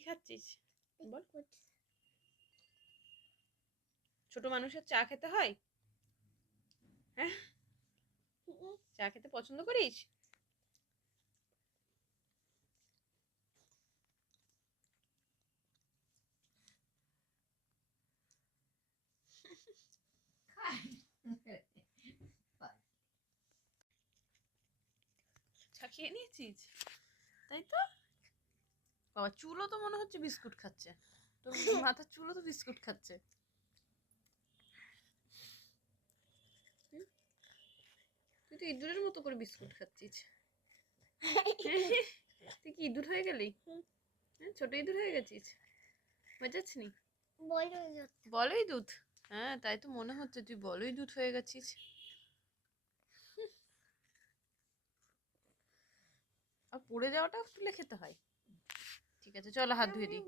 খাচ্ছিস? বল। ছোট মানুষের চা খেতে হয়? হ্যাঁ? চা খেতে পছন্দ করিস? চা খেয়ে নিয়েছিস? তাই তো? বাবা চুলও তো মনে হচ্ছে বিস্কুট খাচ্ছে। তোর মাথার চুলও তো বিস্কুট খাচ্ছে। তুই তো ইঁদুরের মতো করে বিস্কুট খাচ্ছিস। তুই কি ইঁদুর হয়ে গেলি? হ্যাঁ ছোট ইঁদুর হয়ে গেছিস? বোঝাচ্ছি নি বলই দুধ? হ্যাঁ তাই তো মনে হচ্ছে তুই বলই দুধ হয়ে গেছিস। আর পড়ে যাওয়াটাও তুলে খেতে হয়। ঠিক আছে চলো হাত ধুয়ে দিই।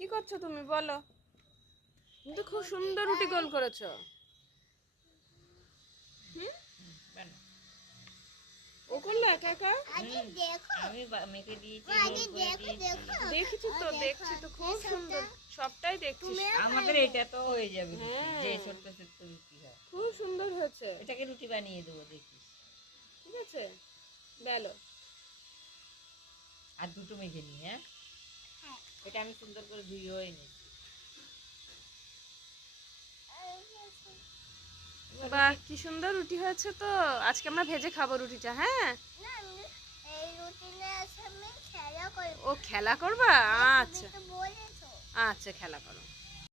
কি করছ তুমি? বলো। তুমি তো খুব সুন্দর রুটি গোল করেছ। ও করল একা একা? দেখো। দেখো। দেখেছি তো দেখছি তো খুব সুন্দর। সবটাই দেখছি। আমাদের এটা তো হয়ে যাবে হ্যাঁ। যে ছোট্ট ছোট্ট রুটি হয়। খুব সুন্দর হয়েছে। এটাকে রুটি বানিয়ে দেবো দেখিস। ঠিক আছে? বেলো। আর দুটো মেখে নিই হ্যাঁ হ্যাঁ। এটা আমি সুন্দর করে ধুয়েও এনেছি বাহ কি সুন্দর রুটি হয়েছে তো আজকে আমরা ভেজে খাব রুটিটা হ্যাঁ। ও খেলা করবা আচ্ছা তুমি তো বলেছ। আচ্ছা খেলা করো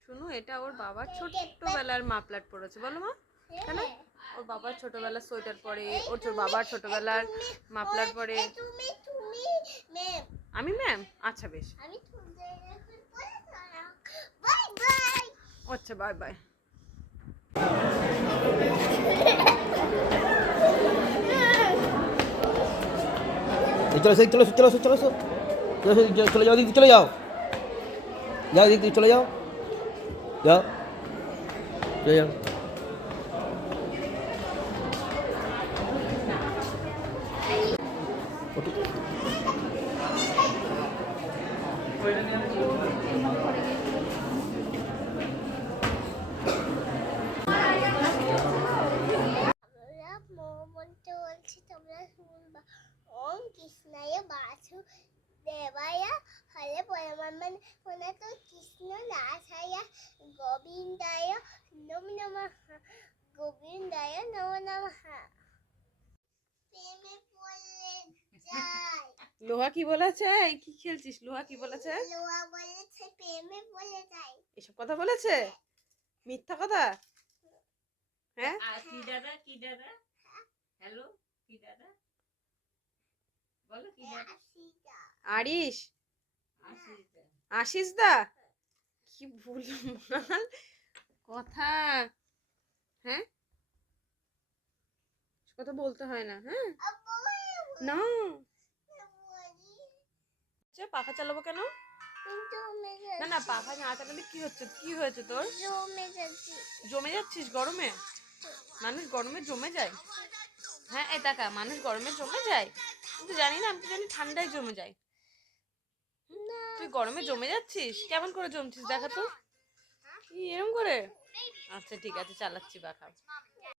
শুনো এটা ওর বাবার ছোট্টবেলার মাপলাট পড়েছে বলো মা কেন? হ্যাঁ। ওর বাবার ছোটবেলার সোয়েটার পরে ওর ছোট বাবার ছোটবেলার মাফলার পরে এই তুমি তুমি ম্যাম আমি ম্যাম আচ্ছা বেশ। আমি তোমাদের এখন বলে দিলাম বাই বাই আচ্ছা বাই বাই এই চলো সেই চলো চলো চলো চলো চলো চলো চলে যাও দিদি চলে যাও। যাও দিদি চলে যাও। যাও। চলে যাও। ওঠো। ওম কৃষ্ণায় বাসু দেবায় হলে পরমাত্মন কোনা তো কৃষ্ণ নাথায় গোবিন্দায় নম নমঃ, গোবিন্দায় নম নমঃ প্রেমে পড়লে যায় লোহা কি বলেছে? এই কি খেলছিস? লোহা কি বলেছে? লোয়া বলেছে প্রেমে পড়ে যায়। এসব কথা বলেছে? মিথ্যা কথা? হ্যাঁ? আর কি দাদা কি দাদা? হ্যালো কি দাদা? বলো কি দাদা? আরিস আশিস দা। কি ভুল মাল। কথা। হ্যাঁ? কথা বলতে হয় না হ্যাঁ? না। বলি আচ্ছা, পাখা চালাবো কেন? না না পাখা না চালালে কি হচ্ছে? কি হয়েছে তোর? জমে যাচ্ছিস গরমে? মানুষ গরমে জমে যায়। হ্যাঁ এই টাকা মানুষ গরমে জমে যায়? কিন্তু জানি না আমি তো জানি ঠান্ডায় জমে যায়। তুই গরমে জমে যাচ্ছিস? কেমন করে জমছিস দেখা তো। কি এরম করে? আচ্ছা ঠিক আছে চালাচ্ছি পাখা।